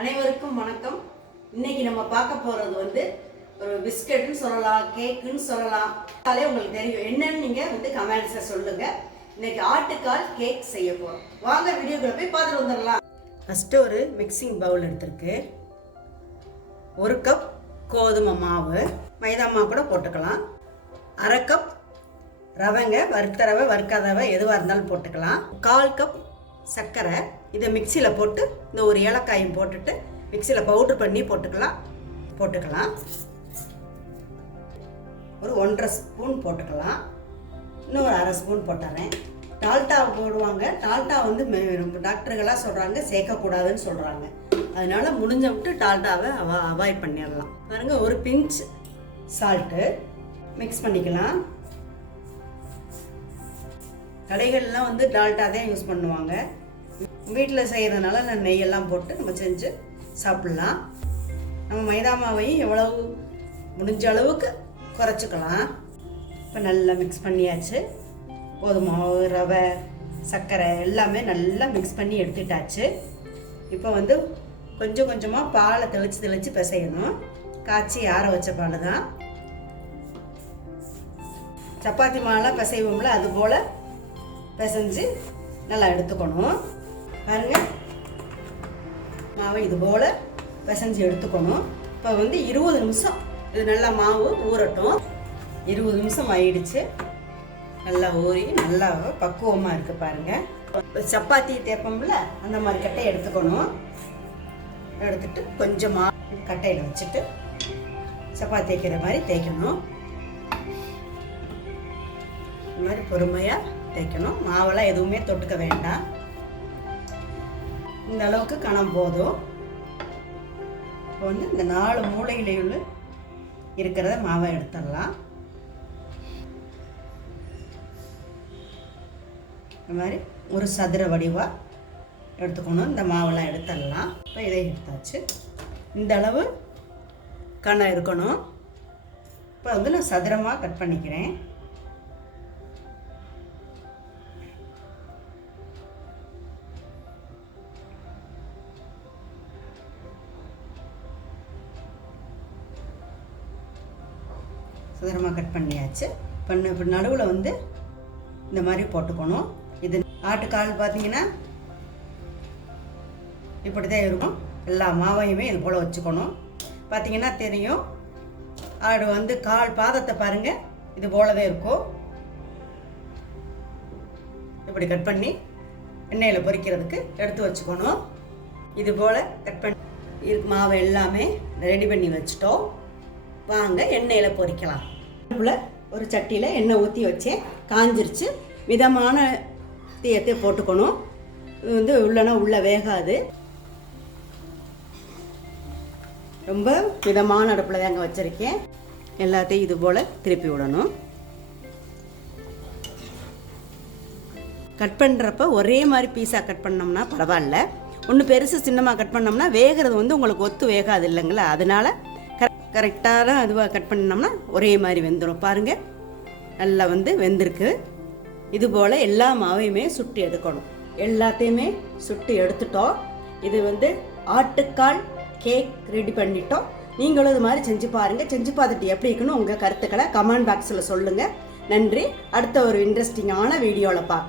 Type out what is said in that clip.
அனைவருக்கும் வணக்கம். இன்னைக்கு நம்ம பார்க்க போறது ஒரு பிஸ்கட்னு சொல்லலாம், கேக்குன்னு சொல்லலாம். அதே உங்களுக்கு தெரியும் என்னன்னு நீங்க கமெண்ட்ஸ்ல சொல்லுங்க. இன்னைக்கு ஆட்டுக்கால் கேக் செய்ய போறோம். வாங்க வீடியோக்குள்ள போய் பார்த்துட்டு வந்துடலாம். ஃபர்ஸ்ட் ஒரு மிக்சிங் பவுல் எடுத்துருக்கு. 1 கப் கோதுமை மாவு, மைதா மாவு கூட போட்டுக்கலாம். 1/2 கப் ரவைங்க, வறுத்த ரவை வறுக்காத ரவை எதுவாக இருந்தாலும் போட்டுக்கலாம். 1/4 கப் சர்க்கரை. இதை மிக்சியில் போட்டு இந்த ஒரு ஏலக்காயும் போட்டுட்டு மிக்சியில் பவுட்ரு பண்ணி போட்டுக்கலாம். ஒரு 1.5 ஸ்பூன் போட்டுக்கலாம். இன்னும் ஒரு 1/2 ஸ்பூன் போட்டுறேன். டால்டா போடுவாங்க. டால்டா டாக்டர்களாக சொல்கிறாங்க சேர்க்கக்கூடாதுன்னு சொல்கிறாங்க. அதனால முடிஞ்ச விட்டு டால்டாவை அவாய்ட் பண்ணிடலாம். பாருங்க, ஒரு பிஞ்ச் சால்ட்டு மிக்ஸ் பண்ணிக்கலாம். கடைகள்லாம் டால்டா தான் யூஸ் பண்ணுவாங்க. வீட்டில் செய்கிறதுனால நான் நெய்யெல்லாம் போட்டு நம்ம செஞ்சு சாப்பிட்லாம். நம்ம மைதா மாவையும் எவ்வளவு முடிஞ்ச அளவுக்கு குறைச்சிக்கலாம். இப்போ நல்லா மிக்ஸ் பண்ணியாச்சு. கோதுமை மாவு, ரவை, சர்க்கரை எல்லாமே நல்லா மிக்ஸ் பண்ணி எடுத்துட்டாச்சு. இப்போ கொஞ்சம் கொஞ்சமாக பாலை தெளித்து பிசையணும். காய்ச்சி ஆற வச்ச பால் தான். சப்பாத்தி மாவுலாம் பிசைவோம்ல, அது போல் பிசைஞ்சு நல்லா எடுத்துக்கணும். பாருங்க, மாவை இது போல் பிசைஞ்சு எடுத்துக்கணும். இப்போ 20 நிமிஷம் இது நல்லா மாவு ஊறட்டும். 20 நிமிஷம் ஆயிடுச்சு. நல்லா ஊறி நல்லா பக்குவமாக இருக்குது. பாருங்கள், சப்பாத்தி தேப்பம்ல அந்த மாதிரி கட்டையை எடுத்துக்கணும். எடுத்துட்டு கொஞ்சமாக கட்டையில் வச்சுட்டு சப்பாத்தி தேய்க்கிற மாதிரி தேய்க்கணும். இந்த மாதிரி பொறுமையாக தேய்க்கணும். மாவெல்லாம் எதுவுமே தொட்டுக்க வேண்டாம். இந்த அளவுக்கு கணம் போதும். இப்போ இந்த 4 மூலையிலையுள்ள இருக்கிறத மாவை எடுத்துடலாம். இந்த மாதிரி ஒரு சதுர வடிவாக எடுத்துக்கணும். இந்த மாவெல்லாம் எடுத்துடலாம். இப்போ இதை எடுத்தாச்சு. இந்த அளவு கணம் இருக்கணும். இப்போ நான் சதுரமாக கட் பண்ணிக்கிறேன். சுதரமாக கட் பண்ணியாச்சு. இப்போ நடுவில் இந்த மாதிரி போட்டுக்கணும். இது ஆட்டுக்கால் பார்த்தீங்கன்னா இப்படி தான் இருக்கும். எல்லா மாவையுமே இது போல் வச்சுக்கணும். பார்த்தீங்கன்னா தெரியும், ஆடு கால் பாதத்தை பாருங்கள், இது போலவே இருக்கும். இப்படி கட் பண்ணி எண்ணெயில் பொரிக்கிறதுக்கு எடுத்து வச்சுக்கணும். இது போல் கட் பண்ணி மாவை எல்லாமே ரெடி பண்ணி வச்சுட்டோம். வாங்க எண்ணெயில் பொரிக்கலாம். ஒரு சட்டியில் எண்ணெய் ஊற்றி வச்சேன். காஞ்சிருச்சு. மிதமான தீயத்தை போட்டுக்கணும். இது உள்ளனா உள்ளே வேகாது. ரொம்ப மிதமான அடுப்பில் தாங்க வச்சுருக்கேன். எல்லாத்தையும் இது போல் திருப்பி விடணும். கட் பண்ணுறப்ப ஒரே மாதிரி பீஸாக கட் பண்ணோம்னா பரவாயில்ல. ஒன்று பெருசு சின்னமாக கட் பண்ணோம்னா வேகிறது உங்களுக்கு ஒத்து வேகாது இல்லைங்களா. அதனால் கரெக்டான அதுவாக கட் பண்ணோம்னா ஒரே மாதிரி வெந்துடும். பாருங்கள், நல்லா வெந்திருக்கு. இது போல் எல்லா மாவையுமே சுட்டு எடுக்கணும். எல்லாத்தையுமே சுட்டு எடுத்துட்டோம். இது ஆட்டுக்கால் கேக் ரெடி பண்ணிட்டோம். நீங்களும் இது மாதிரி செஞ்சு பாருங்கள். செஞ்சு பார்த்துட்டு எப்படி இருக்குன்னு உங்கள் கருத்துக்களை கமெண்ட் பாக்ஸில் சொல்லுங்கள். நன்றி. அடுத்த ஒரு இன்ட்ரெஸ்டிங்கான வீடியோவில் பார்க்கலாம்.